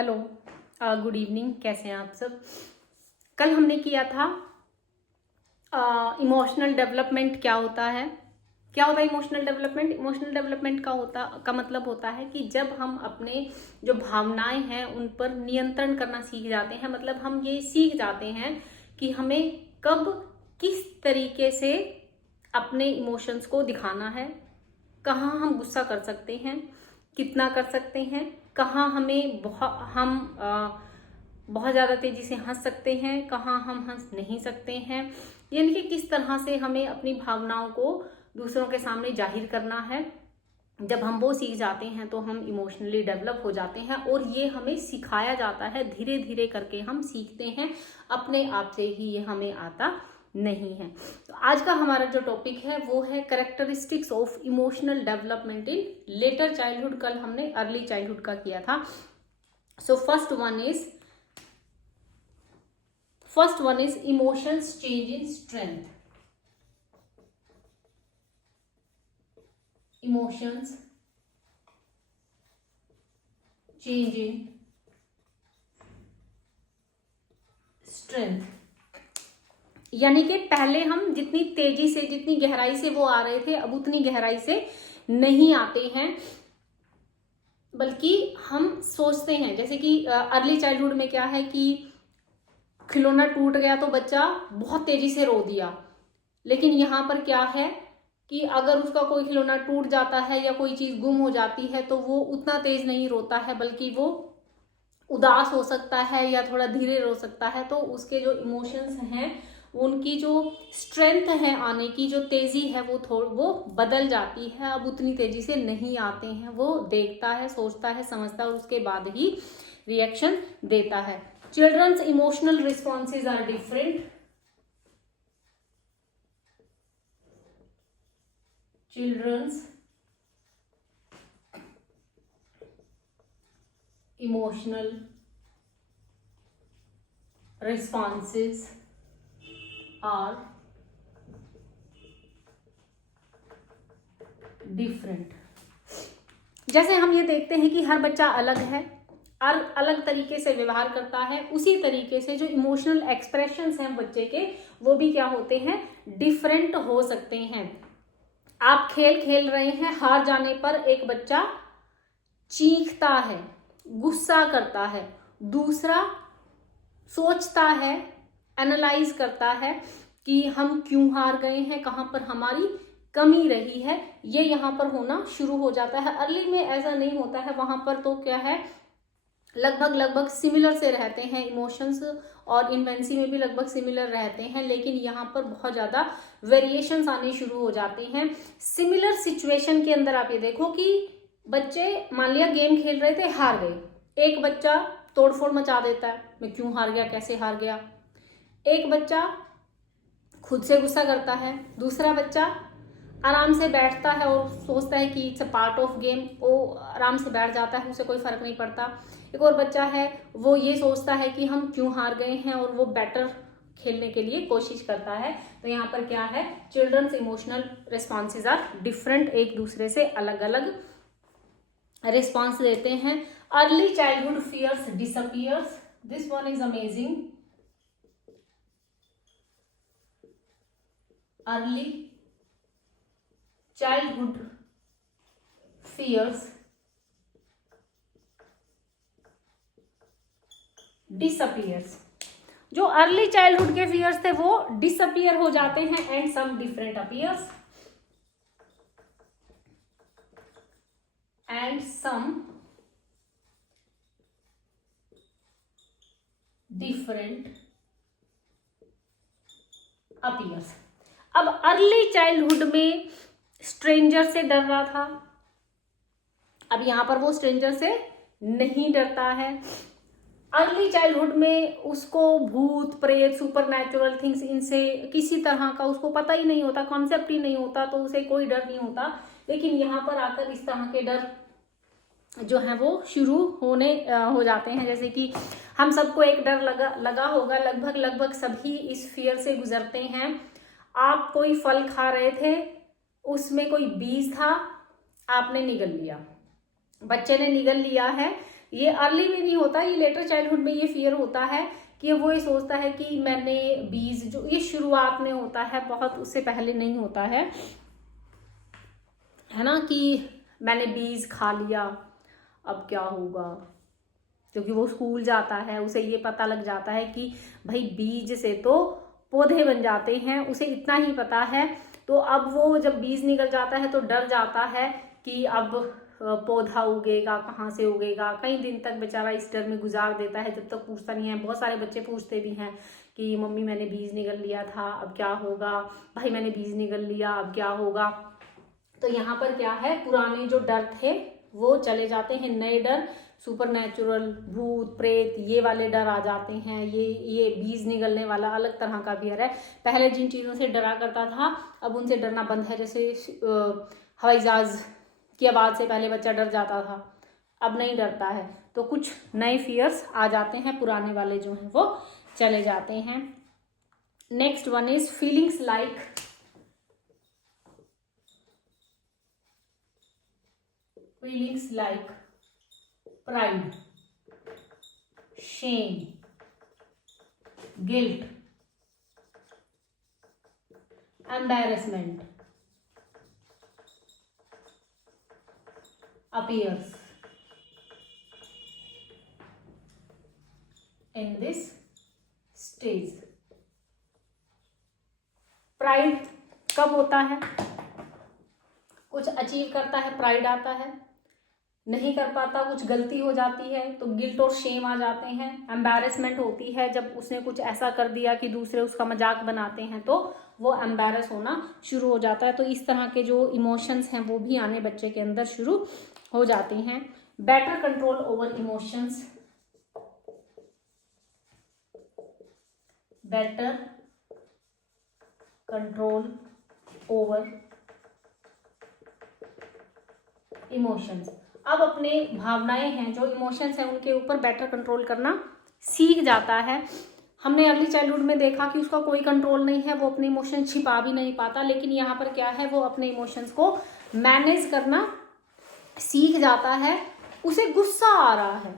Hello, good evening. कैसे हैं आप सब। कल हमने किया था इमोशनल डेवलपमेंट क्या होता है। Emotional development? इमोशनल डेवलपमेंट का मतलब होता है कि जब हम अपने जो भावनाएं हैं उन पर नियंत्रण करना सीख जाते हैं। मतलब हम ये सीख जाते हैं कि हमें कब किस तरीके से अपने इमोशंस को दिखाना है, कहाँ हम गुस्सा कर सकते हैं, कितना कर सकते हैं, कहाँ हमें बहुत ज़्यादा तेज़ी से हंस सकते हैं, कहाँ हम हंस नहीं सकते हैं। यानी कि किस तरह से हमें अपनी भावनाओं को दूसरों के सामने जाहिर करना है। जब हम वो सीख जाते हैं तो हम इमोशनली डेवलप हो जाते हैं और ये हमें सिखाया जाता है। धीरे धीरे करके हम सीखते हैं, अपने आप से ही ये हमें आता नहीं है। तो आज का हमारा जो टॉपिक है वो है characteristics of emotional development in letter childhood. कल हमने अर्ली चाइल्डहुड का किया था। So first one is emotions change in strength. Emotions change in strength, यानी कि पहले हम जितनी तेजी से, जितनी गहराई से वो आ रहे थे, अब उतनी गहराई से नहीं आते हैं। बल्कि हम सोचते हैं, जैसे कि अर्ली चाइल्डहुड में क्या है कि खिलौना टूट गया तो बच्चा बहुत तेजी से रो दिया। लेकिन यहाँ पर क्या है कि अगर उसका कोई खिलौना टूट जाता है या कोई चीज गुम हो जाती है तो वो उतना तेज नहीं रोता है, बल्कि वो उदास हो सकता है या थोड़ा धीरे रो सकता है। तो उसके जो इमोशंस हैं, उनकी जो स्ट्रेंथ है, आने की जो तेजी है, वो बदल जाती है। अब उतनी तेजी से नहीं आते हैं। वो देखता है, सोचता है, समझता है और उसके बाद ही रिएक्शन देता है। Childrens emotional responses are different. चिल्ड्रंस emotional responses are different। जैसे हम ये देखते हैं कि हर बच्चा अलग है, अलग तरीके से व्यवहार करता है। उसी तरीके से जो इमोशनल एक्सप्रेशंस हैं बच्चे के, वो भी क्या होते हैं, डिफरेंट हो सकते हैं। आप खेल खेल रहे हैं, हार जाने पर एक बच्चा चीखता है, गुस्सा करता है, दूसरा सोचता है, एनालाइज करता है कि हम क्यों हार गए हैं, कहाँ पर हमारी कमी रही है। ये यहाँ पर होना शुरू हो जाता है। अर्ली में ऐसा नहीं होता है। वहां पर तो क्या है, लगभग सिमिलर से रहते हैं इमोशंस, और इन्फेंसी में भी लगभग सिमिलर रहते हैं। लेकिन यहाँ पर बहुत ज्यादा वेरिएशंस आने शुरू हो जाते हैं। सिमिलर सिचुएशन के अंदर आप ये देखो कि बच्चे मान लिया गेम खेल रहे थे, हार गए। एक बच्चा तोड़फोड़ मचा देता है, मैं क्यों हार गया, कैसे हार गया। एक बच्चा खुद से गुस्सा करता है, दूसरा बच्चा आराम से बैठता है और सोचता है कि it's a part of game, वो आराम से बैठ जाता है, उसे कोई फर्क नहीं पड़ता। एक और बच्चा है, वो ये सोचता है कि हम क्यों हार गए हैं और वो बेटर खेलने के लिए कोशिश करता है। तो यहाँ पर क्या है, childrens emotional responses are different, एक दूसरे से अलग अलग रिस्पॉन्स देते हैं। Early childhood fears disappears. This one is amazing. Early childhood fears disappears. जो अर्ली चाइल्डहुड के फियर्स थे वो डिसअपियर हो जाते हैं, and some different appears, and some different appears. अब अर्ली चाइल्डहुड में स्ट्रेंजर से डर रहा था, अब यहां पर वो स्ट्रेंजर से नहीं डरता है। अर्ली चाइल्डहुड में उसको भूत प्रेत, सुपर नेचुरल थिंग्स, इनसे किसी तरह का उसको पता ही नहीं होता, कॉन्सेप्ट ही नहीं होता, तो उसे कोई डर नहीं होता। लेकिन यहाँ पर आकर इस तरह के डर जो है वो शुरू हो जाते हैं। जैसे कि हम सबको एक डर लगा होगा, लगभग सभी इस फियर से गुजरते हैं। आप कोई फल खा रहे थे, उसमें कोई बीज था, आपने निगल लिया, बच्चे ने निगल लिया है, ये अर्ली में नहीं होता, ये लेटर चाइल्डहुड में ये फियर होता है कि वो ये सोचता है कि मैंने बीज, जो ये शुरुआत में होता है, बहुत उससे पहले नहीं होता है ना, कि मैंने बीज खा लिया अब क्या होगा। क्योंकि वो स्कूल जाता है, उसे ये पता लग जाता है कि भाई बीज से तो पौधे बन जाते हैं, उसे इतना ही पता है। तो अब वो जब बीज निकल जाता है तो डर जाता है कि अब पौधा उगेगा, कहाँ से उगेगा। कई दिन तक बेचारा इस डर में गुजार देता है जब तक पूछता नहीं है। बहुत सारे बच्चे पूछते भी हैं कि मम्मी मैंने बीज निगल लिया था अब क्या होगा, भाई मैंने बीज निगल लिया अब क्या होगा। तो यहाँ पर क्या है, पुराने जो डर थे वो चले जाते हैं, नए डर, सुपरनैचुरल, भूत प्रेत, ये वाले डर आ जाते हैं। ये बीज निगलने वाला अलग तरह का फियर है। पहले जिन चीज़ों से डरा करता था अब उनसे डरना बंद है। जैसे हवाई जहाज की आवाज़ से पहले बच्चा डर जाता था, अब नहीं डरता है। तो कुछ नए फियर्स आ जाते हैं, पुराने वाले जो हैं वो चले जाते हैं। Next one is feelings like pride, shame, guilt, embarrassment appears in this stage. Pride कब होता है, कुछ अचीव करता है प्राइड आता है, नहीं कर पाता कुछ गलती हो जाती है तो गिल्ट और शेम आ जाते हैं। एम्बैरेसमेंट होती है जब उसने कुछ ऐसा कर दिया कि दूसरे उसका मजाक बनाते हैं तो वो एम्बैरस होना शुरू हो जाता है। तो इस तरह के जो इमोशंस हैं वो भी आने बच्चे के अंदर शुरू हो जाते हैं। Better control over emotions, better control over emotions. अब अपने भावनाएं हैं, जो इमोशंस हैं, उनके ऊपर बेटर कंट्रोल करना सीख जाता है। हमने अर्ली चाइल्डहुड में देखा कि उसका कोई कंट्रोल नहीं है, वो अपने इमोशन छिपा भी नहीं पाता। लेकिन यहाँ पर क्या है, वो अपने इमोशंस को मैनेज करना सीख जाता है। उसे गुस्सा आ रहा है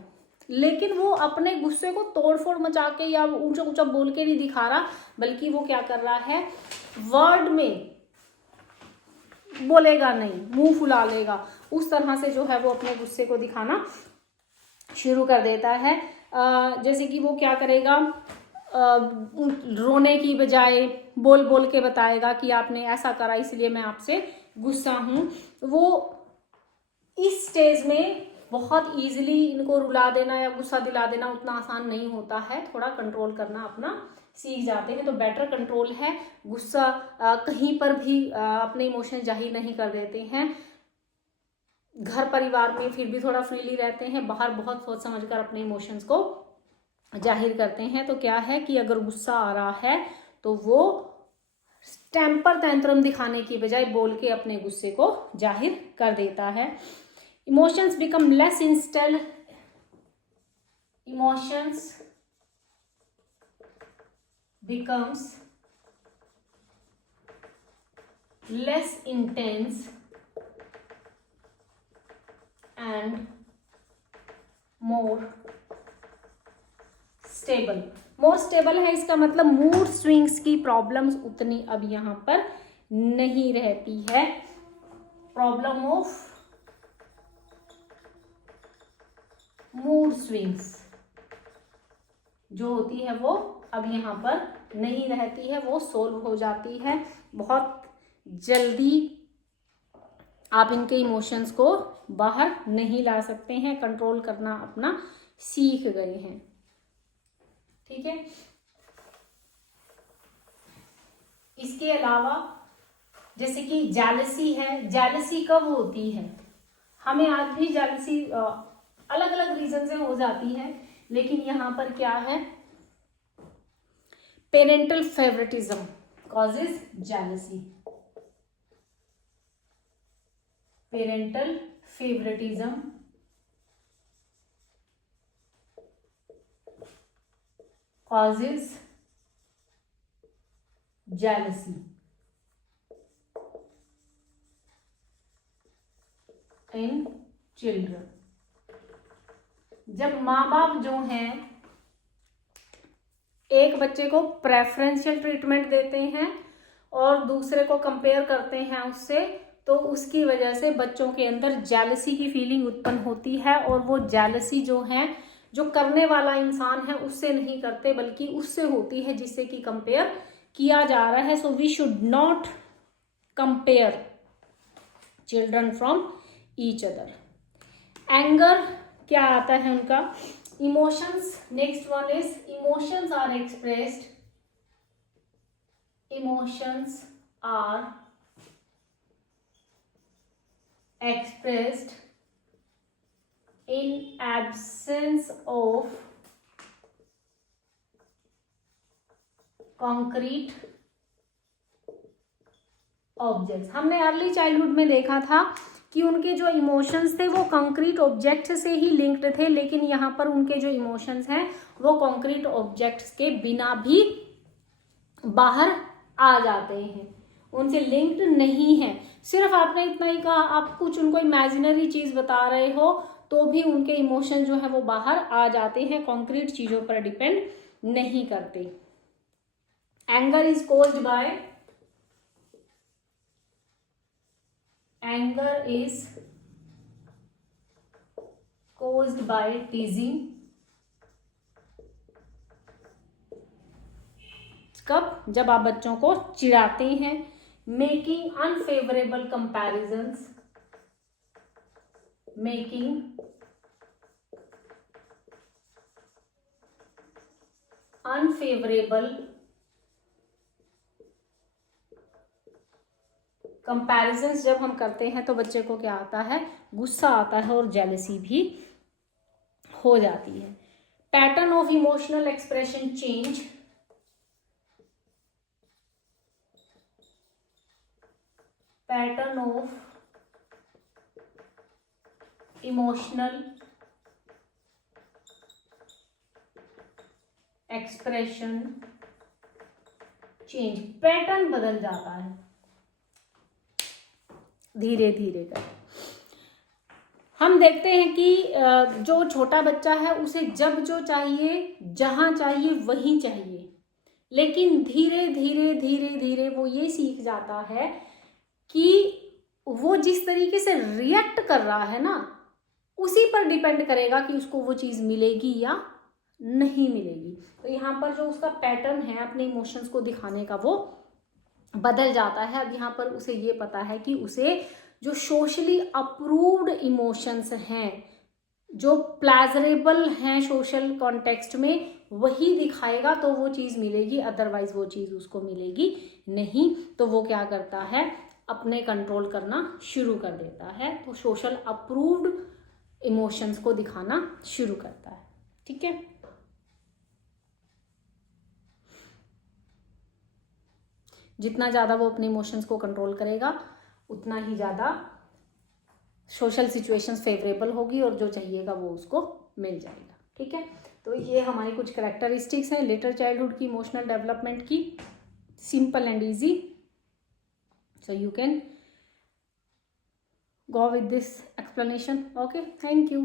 लेकिन वो अपने गुस्से को तोड़फोड़ मचा के या ऊंचा ऊंचा बोल के नहीं दिखा रहा, बल्कि वो क्या कर रहा है, वर्ड में बोलेगा नहीं, मुंह फुला लेगा, उस तरह से जो है वो अपने गुस्से को दिखाना शुरू कर देता है। जैसे कि वो क्या करेगा, रोने की बजाय बोल बोल के बताएगा कि आपने ऐसा करा इसलिए मैं आपसे गुस्सा हूँ। वो इस स्टेज में बहुत इजीली इनको रुला देना या गुस्सा दिला देना उतना आसान नहीं होता है, थोड़ा कंट्रोल करना अपना सीख जाते हैं। तो बेटर कंट्रोल है, गुस्सा कहीं पर भी अपने इमोशन जाहिर नहीं कर देते हैं। घर परिवार में फिर भी थोड़ा फ्रीली रहते हैं, बाहर बहुत सोच समझ कर अपने इमोशंस को जाहिर करते हैं। तो क्या है कि अगर गुस्सा आ रहा है तो वो टेम्पर तंत्रम दिखाने की बजाय बोल के अपने गुस्से को जाहिर कर देता है। इमोशंस बिकम लेस इंस्टेल, emotions becomes less intense and more stable. more stable है इसका मतलब मूड स्विंग्स की प्रॉब्लम्स उतनी अब यहाँ पर नहीं रहती है। प्रॉब्लम ऑफ मूड स्विंग्स जो होती है वो अब यहाँ पर नहीं रहती है, वो सोल्व हो जाती है। बहुत जल्दी आप इनके इमोशंस को बाहर नहीं ला सकते हैं, कंट्रोल करना अपना सीख गए हैं। ठीक है, इसके अलावा जैसे कि जेलसी है, जेलसी कब होती है, हमें आज भी जेलसी अलग अलग रीजन से हो जाती है, लेकिन यहाँ पर क्या है, parental favouritism causes jealousy. Parental favoritism causes jealousy in children. जब माँ बाप जो हैं एक बच्चे को प्रेफरेंशियल ट्रीटमेंट देते हैं और दूसरे को कंपेयर करते हैं उससे, तो उसकी वजह से बच्चों के अंदर जेलसी की फीलिंग उत्पन्न होती है, और वो जेलसी जो है जो करने वाला इंसान है उससे नहीं करते बल्कि उससे होती है जिससे कि कंपेयर किया जा रहा है. So we should not compare children from each other. Anger क्या आता है उनका? Emotions. Next one is emotions are expressed. Emotions are expressed in absence of concrete objects. हमने अर्ली चाइल्डहुड में देखा था कि उनके जो इमोशंस थे वो कंक्रीट ऑब्जेक्ट से ही लिंक्ड थे, लेकिन यहाँ पर उनके जो इमोशंस हैं वो कंक्रीट ऑब्जेक्ट्स के बिना भी बाहर आ जाते हैं, उनसे लिंक्ड नहीं है. सिर्फ आपने इतना ही कहा, आप कुछ उनको इमेजिनरी चीज बता रहे हो तो भी उनके इमोशन जो है वो बाहर आ जाते हैं, कॉन्क्रीट चीजों पर डिपेंड नहीं करते. Anger is caused by टीजिंग. कब? जब आप बच्चों को चिढ़ाते हैं. Making unfavourable comparisons. Making unfavourable comparisons जब हम करते हैं तो बच्चे को क्या आता है? गुस्सा आता है और जेलसी भी हो जाती है. Pattern of emotional expression change. Pattern of emotional expression change. Pattern बदल जाता है धीरे धीरे कर. हम देखते हैं कि जो छोटा बच्चा है उसे जब जो चाहिए जहां चाहिए वहीं चाहिए, लेकिन धीरे धीरे धीरे धीरे वो ये सीख जाता है कि वो जिस तरीके से रिएक्ट कर रहा है ना उसी पर डिपेंड करेगा कि उसको वो चीज मिलेगी या नहीं मिलेगी. तो यहाँ पर जो उसका पैटर्न है अपने इमोशंस को दिखाने का वो बदल जाता है. अब यहाँ पर उसे ये पता है कि उसे जो सोशली अप्रूव्ड इमोशंस हैं, जो प्लेजरेबल हैं सोशल कॉन्टेक्स्ट में, वही दिखाएगा तो वो चीज़ मिलेगी, अदरवाइज वो चीज़ उसको मिलेगी नहीं. तो वो क्या करता है? अपने कंट्रोल करना शुरू कर देता है. तो सोशल अप्रूव्ड इमोशंस को दिखाना शुरू करता है. ठीक है. जितना ज़्यादा वो अपने इमोशंस को कंट्रोल करेगा उतना ही ज़्यादा सोशल सिचुएशंस फेवरेबल होगी और जो चाहिएगा वो उसको मिल जाएगा. ठीक है. तो ये हमारी कुछ कैरेक्टरिस्टिक्स हैं लेटर चाइल्डहुड की इमोशनल डेवलपमेंट की. Simple and easy. So you can go with this explanation. Okay, thank you.